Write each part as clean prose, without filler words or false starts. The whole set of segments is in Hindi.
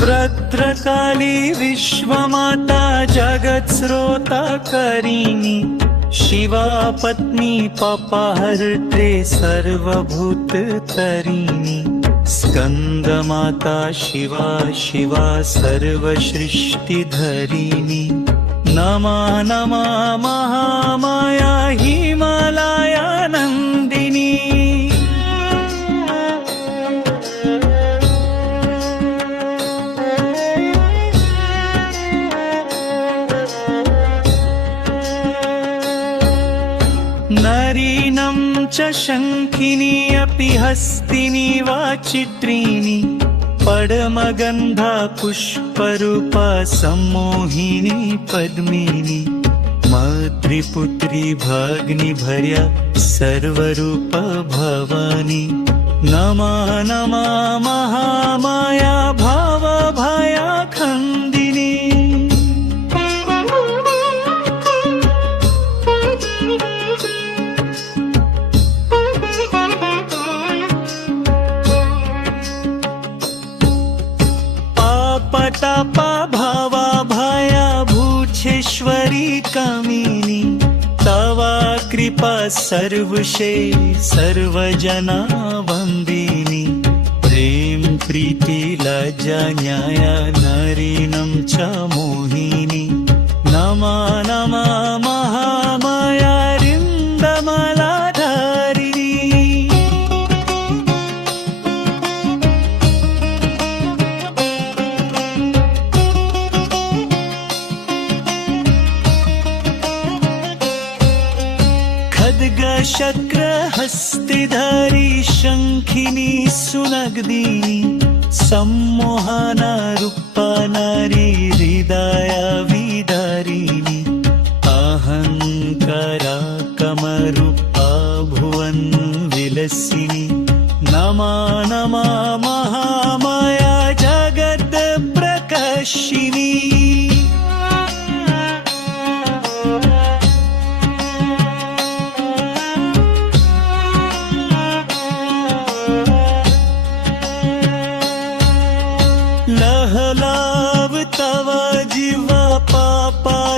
भद्रकाली विश्वमाता जगत्स्रोता करिणी शिवा पत्नी पापाहर्त्रे सर्वभूत तरिणी स्कंदमाता शिवा शिवा सर्वसृष्टिधरिणी नमः नमः महामाया हिमालया नंदिनी नरीनं च शङ्खिनी अपि हस्तिनी वा चित्रिणी पद्मगन्धा पुष्परूपा सम्मोहिनी पद्मिनी मातृपुत्री भगिनी भर्या सर्वरूप भवानी नमः नमः महामाया भावभया खंदिनी तापा भावा भया भूछेश्वरी कामिनी तवा कृपा सर्वशे सर्वजना वंदिनी प्रेम प्रीति लज्जा न्याया नरीनं च मोहिनी नमः नमः महामाया रिंदमलाधारिणी शक्र हस्तिधारी शंखिनी सुनगदिनी सम्मोहना रूपा नारी हृदया विदारिणी अहंकारा कमरूपा भुवन विलसिनी नमः नमः महामाया जगद प्रकाशिनी लहलाव तवा जीवा पापासुरमर्दिनी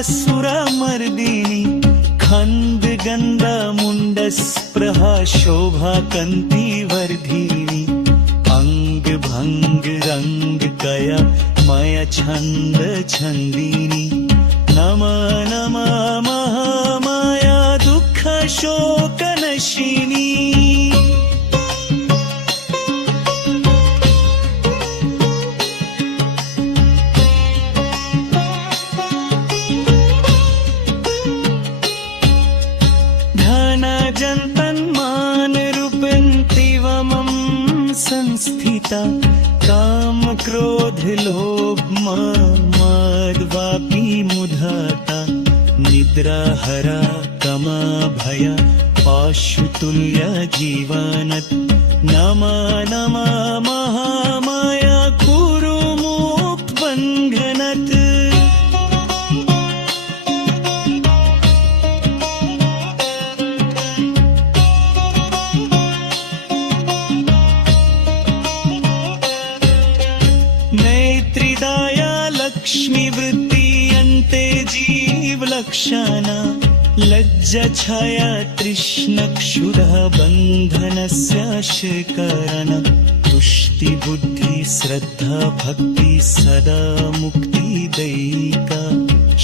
खंद गंध मुंडस्पृहा शोभा कंती वर्धिनी अंग भंग रंग कया मय छंद छंदिनी नमः नमः महामाया दुख शोक नशिनी जन्तन्मान रूपन्तिवमं संस्थिता काम क्रोध लोभ मदवापि मुधाता निद्रा हरा कमा भया पाशुतुल्य जीवनत् नमः नमः महामाया कुरु मुक्त बन्धनत् लक्ष्मी वृत्ति अन्ते जीव लक्षणा लज्जा छाया तृष्ण क्षुधा बंधनस्य शिकरण तुष्टि बुद्धि श्रद्धा भक्ति सदा मुक्ति दैका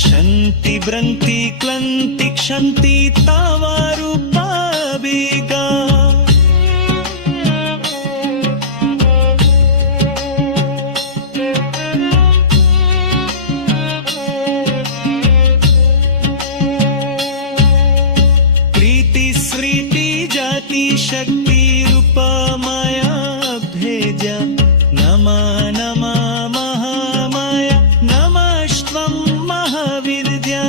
शांति भ्रंति क्लंति क्षंति तावा रूपा बेगा शक्ति रूपा माया भेजा नमः नमः महामाया नमस्त्वं महाविद्या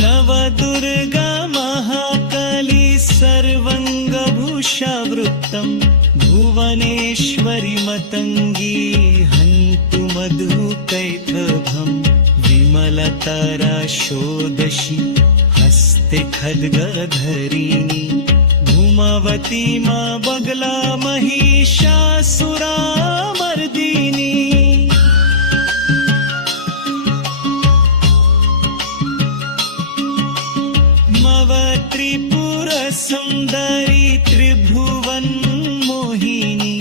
नवदुर्गा महाकाली सर्वंगभूषावृत्तम् भुवनेश्वरी मतंगी हन्तु मधुकैटभम् विमल झाला तारा षोडशी हस्ते खड्ग धरिणी धूमावती मा बगला महिषासुरा मर्दिनी मव त्रिपुर सुंदरी त्रिभुवन मोहिनी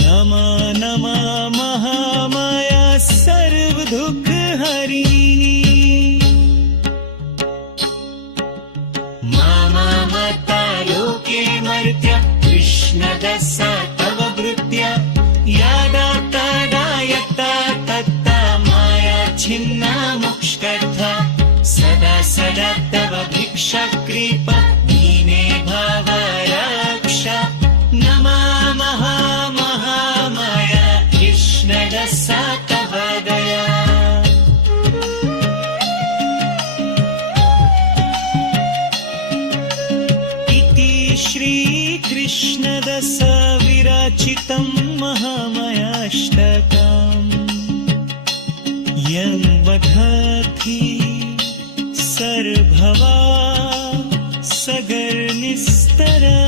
नमा नमा महामाया सर्व दुख हरिणी मामा मता लोके मर्त्य कृष्णदसा तव वृत्या यादा तदा यता तत्ता माया छिन्ना मोक्षकर्ता सदा सदा तव भिक्षा कृपा दीने भाव रक्षा नमामः महामाया कृष्णदसा तव दया इति श्रीकृष्णदसा विरचितं महामायाष्टकम् यं वदति सर्वभवा सगर्निस्तरा